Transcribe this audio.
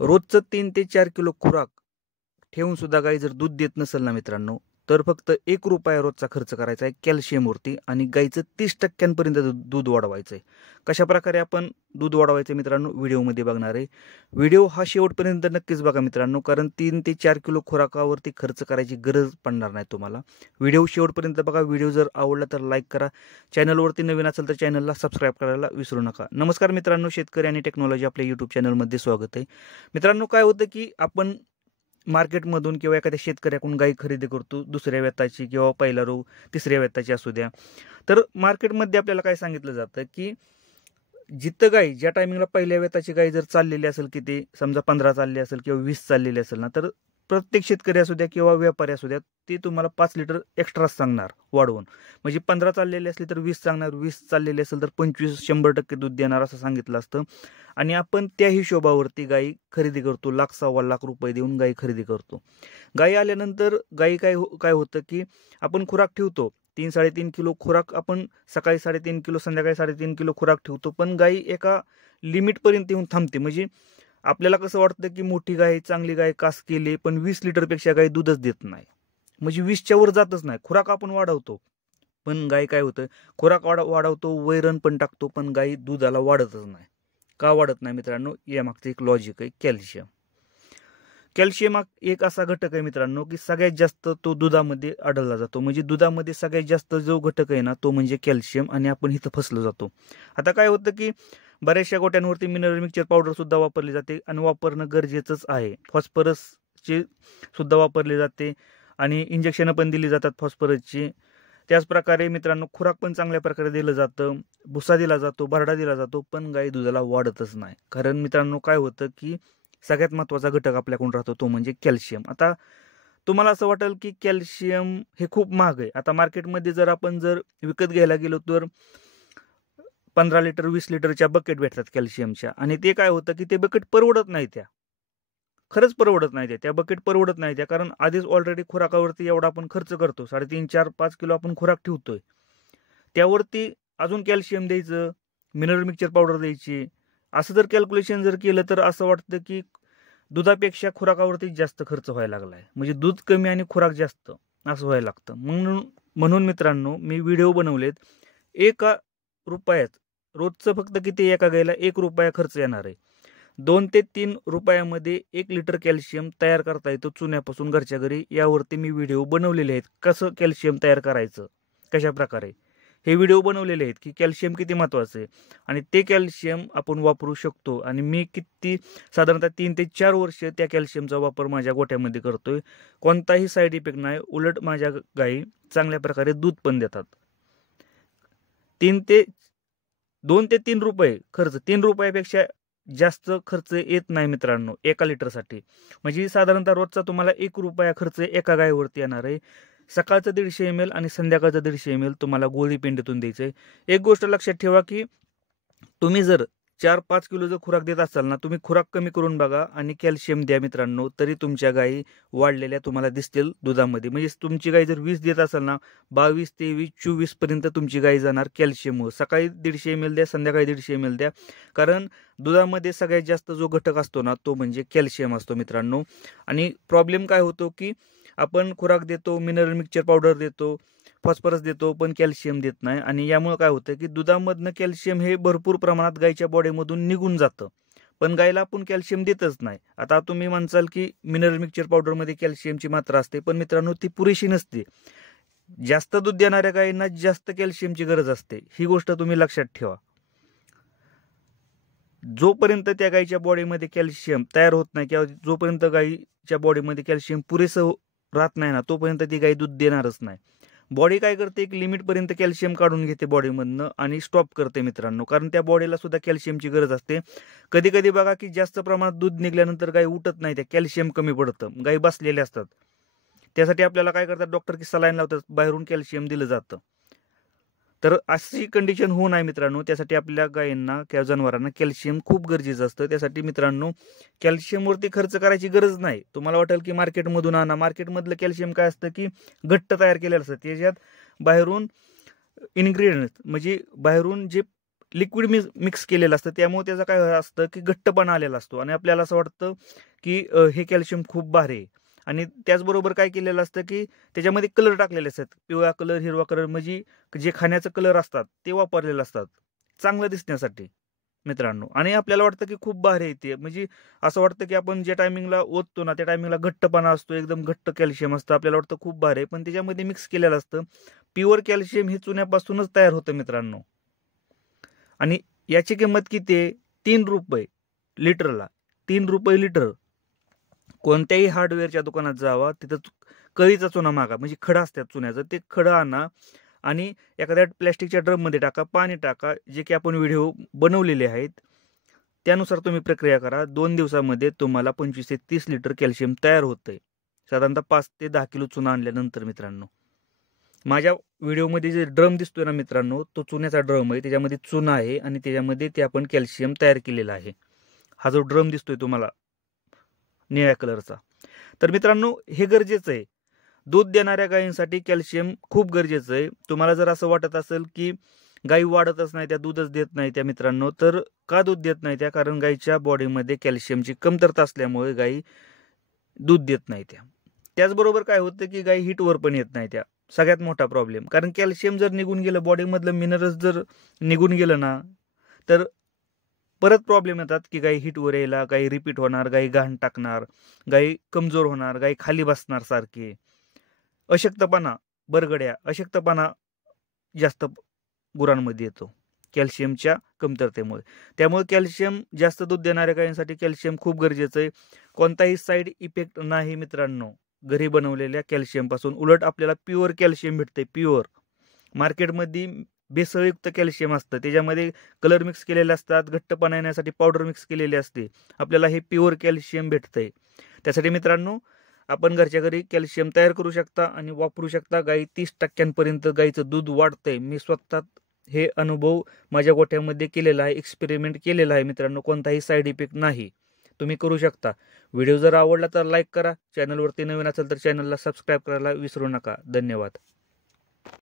रोजचं 3 ते 4 किलो खुराक ठेवून सुद्धा गाय जर दूध देत नसेल ना मित्रांनो, तर फक्त ₹1 रोजचा खर्च करायचा आहे कॅल्शियमवरती आणि गायीचं 30% दूध वाढवायचं आहे. कशाप्रकारे आपण दूध वाढवायचं मित्रांनो व्हिडिओमध्ये बघणार आहे. व्हिडिओ हा शेवटपर्यंत नक्कीच बघा मित्रांनो, कारण 3 ते 4 किलो खुराकावरती खर्च करायची गरज पडणार नाही तुम्हाला. व्हिडिओ शेवटपर्यंत बघा. व्हिडिओ जर आवडला तर लाईक करा. चॅनलवरती नवीन असेल तर चॅनलला सबस्क्राईब करायला विसरू नका. नमस्कार मित्रांनो, शेतकरी आणि टेक्नॉलॉजी आपल्या यूट्यूब चॅनलमध्ये स्वागत आहे. मित्रांनो, काय होतं की आपण मार्केटमधून किंवा एखाद्या शेतकऱ्याकडून गाई खरेदी करतो, दुसऱ्या वेताची किंवा पहिला रो तिसऱ्या वेताची असू द्या. तर मार्केटमध्ये आपल्याला काय सांगितलं जातं की जिथं गाई ज्या टायमिंगला पहिल्या वेताची गाई जर चाललेली असेल, की ते समजा 15 चालली असेल किंवा 20 चाललेली असेल ना, तर प्रत्येक शेतकरी असू द्या किंवा व्यापारी असू द्या, ते तुम्हाला 5 लिटर एक्स्ट्रा सांगणार वाढवून. म्हणजे 15 चाललेली असली तर 20 सांगणार, 20 चाललेली असेल तर 25-100% दूध देणार असं सांगितलं असतं. आणि आपण त्या हिशोबावरती गाई खरेदी करतो. लाख, सव्वा लाख रुपये देऊन गाई खरेदी करतो. गाई आल्यानंतर गाई काय होतं की आपण खुराक ठेवतो. 3-3.5 किलो खुराक आपण सकाळी 3.5 किलो, संध्याकाळी 3.5 किलो खुराक ठेवतो. पण गाई एका लिमिटपर्यंत येऊन थांबते. म्हणजे आपल्याला कसं वाटतं की मोठी गाय, चांगली गाय कास केली, पण 20 लिटरपेक्षा गाय दूधच देत नाही. म्हणजे 20च्या वर जातच नाही. खुराक आपण वाढवतो, पण गाय काय होतं, खुराक वाढवतो, वैरण पण टाकतो, पण गाय दुधाला वाढतच नाही. का वाढत नाही मित्रांनो? यामागचं एक लॉजिक आहे कॅल्शियम. कॅल्शियम हा एक असा घटक आहे मित्रांनो की सगळ्यात जास्त तो दुधामध्ये आढळला जातो. म्हणजे दुधामध्ये सगळ्यात जास्त जो घटक आहे ना, तो म्हणजे कॅल्शियम. आणि आपण इथं फसलो जातो. आता काय होतं की बऱ्याचशा गोट्यांवरती मिनरल मिक्सचर पावडर सुद्धा वापरली जाते आणि वापरणं गरजेचंच आहे. फॉस्फरसची सुद्धा वापरली जाते आणि इंजेक्शनं पण दिली जातात फॉस्फरसची. त्याचप्रकारे मित्रांनो खुराक पण चांगल्या प्रकारे दिलं जातं, भुसा दिला जातो, भरडा दिला जातो, पण गाय दुधाला वाढतच नाही. कारण मित्रांनो काय होतं की सगळ्यात महत्त्वाचा घटक आपल्याकडून राहतो तो म्हणजे कॅल्शियम. आता तुम्हाला असं वाटेल की कॅल्शियम हे खूप महाग आहे. आता मार्केटमध्ये जर आपण विकत घ्यायला गेलो तर 15 लिटर 20 लिटरच्या बकेट भेटतात कॅल्शियमच्या. आणि ते काय होतं की ते बकेट परवडत नाही. खरंच परवडत नाही. त्या बकेट परवडत नाही कारण आधीच ऑलरेडी खुराकावरती एवढा आपण खर्च करतो. 3.5, 4, 5 किलो आपण खुराक ठेवतोय. त्यावरती अजून कॅल्शियम द्यायचं, मिनरल मिक्सचर पावडर द्यायची. असं जर कॅल्क्युलेशन जर केलं तर असं वाटतं की दुधापेक्षा खुराकावरती जास्त खर्च व्हायला लागलाय. म्हणजे दूध कमी आणि खुराक जास्त असं व्हायला लागतं. म्हणून मित्रांनो मी व्हिडिओ बनवलेत. ₹1 रोजचं फक्त किती, एका गायला ₹1 खर्च येणार आहे. 2 ते 3 रुपयामध्ये 1 लिटर कॅल्शियम तयार करता येतं चुन्यापासून घरच्या घरी. यावरती मी व्हिडिओ बनवलेले आहेत. कसं कॅल्शियम तयार करायचं, कशा प्रकारे हे व्हिडिओ बनवलेले आहेत की कॅल्शियम किती महत्त्वाचं आहे आणि ते कॅल्शियम आपण वापरू शकतो. आणि मी साधारणतः 3 ते 4 वर्ष त्या कॅल्शियमचा वापर माझ्या गोठ्यामध्ये करतोय. कोणताही साईड इफेक्ट नाही. उलट माझ्या गायी चांगल्या प्रकारे दूध पण देतात. 2 ते 3 रुपये खर्च, 3 रुपयापेक्षा जास्त खर्च येत नाही मित्रांनो एका लिटरसाठी. म्हणजे साधारणतः रोजचा तुम्हाला ₹1 खर्च एका गायीवरती येणार आहे. सकाळचं 150 ml आणि संध्याकाळचं 150 ml तुम्हाला गोळी पेंडीतून द्यायचंय. एक गोष्ट लक्षात ठेवा की तुम्ही जर 4-5 किलो जर खुराक देत असाल ना, तुम्ही खुराक कमी करून बघा आणि कॅल्शियम द्या मित्रांनो, तरी तुमच्या गायी वाढलेल्या तुम्हाला दिसतील दुधामध्ये. म्हणजे तुमची गाय जर 20 देत असाल ना, 22, 23, 24 पर्यंत तुमची गाय जाणार कॅल्शियममुळे. सकाळी 150 ml द्या, संध्याकाळी 150 ml द्या. कारण दुधामध्ये सगळ्यात जास्त जो घटक असतो ना, तो म्हणजे कॅल्शियम असतो मित्रांनो. आणि प्रॉब्लेम काय होतो की आपण खुराक देतो, मिनरल मिक्सचर पावडर देतो, फॉस्फरस देतो, पण कॅल्शियम देत नाही. आणि यामुळे काय होतं की दुधामधनं कॅल्शियम हे भरपूर प्रमाणात गायीच्या बॉडीमधून निघून जातं, पण गायीला आपण कॅल्शियम देतच नाही. आता तुम्ही म्हणसाल की मिनरल मिक्सचर पावडरमध्ये कॅल्शियमची मात्रा असते, पण मित्रांनो ती पुरेशी नसते. जास्त दूध देणाऱ्या गायींना जास्त कॅल्शियमची गरज असते. ही गोष्ट तुम्ही लक्षात ठेवा. जोपर्यंत त्या गायीच्या बॉडीमध्ये कॅल्शियम तयार होत नाही किंवा जोपर्यंत गायीच्या बॉडीमध्ये कॅल्शियम पुरेसं राहत नाही ना, तोपर्यंत ती गाय दूध देणारच नाही. बॉडी काय करते, एक लिमिटपर्यंत कॅल्शियम काढून घेते बॉडीमधनं आणि स्टॉप करते मित्रांनो. कारण त्या बॉडीला सुद्धा कॅल्शियमची गरज असते. कधी कधी बघा की जास्त प्रमाणात दूध निघाल्यानंतर गाय उठत नाही, त्या कॅल्शियम कमी पडतं, गायी बसलेल्या असतात. त्यासाठी आपल्याला काय करतात, डॉक्टर की सलाईन लावतात, बाहेरून कॅल्शियम दिलं जातं. तर अशी कंडिशन होऊ नये मित्रांनो, त्यासाठी आपल्या गायींना किंवा जनावरांना कॅल्शियम खूप गरजेचं असतं. त्यासाठी मित्रांनो कॅल्शियमवरती खर्च करायची गरज नाही. तुम्हाला वाटेल की मार्केटमधून आणा. मार्केटमधलं कॅल्शियम काय असतं की घट्ट तयार केलेलं असतं. त्याच्यात बाहेरून इन्ग्रेडियंट्स म्हणजे बाहेरून जे लिक्विड मिक्स केलेलं असतं, त्यामुळे त्याचं काय असतं की घट्टपणा आलेला असतो आणि आपल्याला असं वाटतं की हे कॅल्शियम खूप भारी आहे. आणि त्याचबरोबर काय केलेलं असतं की त्याच्यामध्ये कलर टाकलेले असतात, पिवळा कलर, हिरवा कलर, म्हणजे जे खाण्याचं कलर असतात ते वापरलेले असतात चांगलं दिसण्यासाठी मित्रांनो. आणि आपल्याला वाटतं की खूप भारी आहे ते, म्हणजे असं वाटतं की आपण ज्या टायमिंगला ओततो ना त्या टायमिंगला घट्टपणा असतो, एकदम घट्ट कॅल्शियम असतं, आपल्याला वाटतं खूप भारी आहे, पण त्याच्यामध्ये मिक्स केलेलं असतं. प्युअर कॅल्शियम हे चुन्यापासूनच तयार होतं मित्रांनो. आणि याची किंमत किती आहे? 3 रुपये लिटरला. 3 रुपये लिटर. कोणत्याही हार्डवेअरच्या दुकानात जावा, तिथं कळीचा चुना मागा, म्हणजे खडं असतात चुन्याचं, ते खडं आणा आणि एखाद्या प्लॅस्टिकच्या ड्रममध्ये टाका, पाणी टाका, जे की आपण व्हिडिओ बनवलेले आहेत त्यानुसार तुम्ही प्रक्रिया करा. 2 दिवसामध्ये तुम्हाला 25 ते 30 लिटर कॅल्शियम तयार होतंय, साधारणतः 5 ते 10 किलो चुना आणल्यानंतर मित्रांनो. माझ्या व्हिडिओमध्ये जे ड्रम दिसतोय ना मित्रांनो, तो चुन्याचा ड्रम आहे, त्याच्यामध्ये चुना आहे आणि त्याच्यामध्ये ते आपण कॅल्शियम तयार केलेला आहे. हा जो ड्रम दिसतोय तुम्हाला निळ्या कलरचा, तर मित्रांनो हे गरजेचं आहे. दूध देणाऱ्या गायींसाठी कॅल्शियम खूप गरजेचं आहे. तुम्हाला जर असं वाटत असेल की गायी वाढतच नाही त्या, दूधच देत नाही त्या मित्रांनो, तर का दूध देत नाही त्या? कारण गायीच्या बॉडीमध्ये कॅल्शियमची कमतरता असल्यामुळे गायी दूध देत नाही त्या. त्याचबरोबर काय होतं की गायी हिटवर पण येत नाही त्या, सगळ्यात मोठा प्रॉब्लेम. कारण कॅल्शियम जर निघून गेलं, बॉडीमधलं मिनरल्स जर निघून गेलं ना, तर परत प्रॉब्लेम येतात की गायी हिटवर यायला, गायी रिपीट होणार, गायी घाण टाकणार, गायी कमजोर होणार, गायी खाली बसणार सारखे, अशक्तपणा, बरगड्या, अशक्तपणा जास्त गुरांमध्ये येतो कॅल्शियमच्या कमतरतेमुळे. त्यामुळे कॅल्शियम, जास्त दूध देणाऱ्या गायींसाठी कॅल्शियम खूप गरजेचं आहे. कोणताही साईड इफेक्ट नाही मित्रांनो घरी बनवलेल्या कॅल्शियमपासून. उलट आपल्याला प्युअर कॅल्शियम भेटते, प्युअर. मार्केटमध्ये भेसळयुक्त कॅल्शियम असतं, त्याच्यामध्ये कलर मिक्स केलेले असतात, घट्टपणा येण्यासाठी पावडर मिक्स केलेली असते. आपल्याला हे प्युअर कॅल्शियम भेटतंय. त्यासाठी मित्रांनो आपण घरच्या घरी कॅल्शियम तयार करू शकता आणि वापरू शकता. गाई 30% गाईचं दूध वाढतंय. मी स्वतः हे अनुभव माझ्या गोठ्यामध्ये केलेला आहे, एक्सपेरिमेंट केलेला आहे मित्रांनो. कोणताही साईड इफेक्ट नाही. तुम्ही करू शकता. व्हिडिओ जर आवडला तर लाईक करा. चॅनलवरती नवीन असेल तर चॅनलला सबस्क्राईब करायला विसरू नका. धन्यवाद.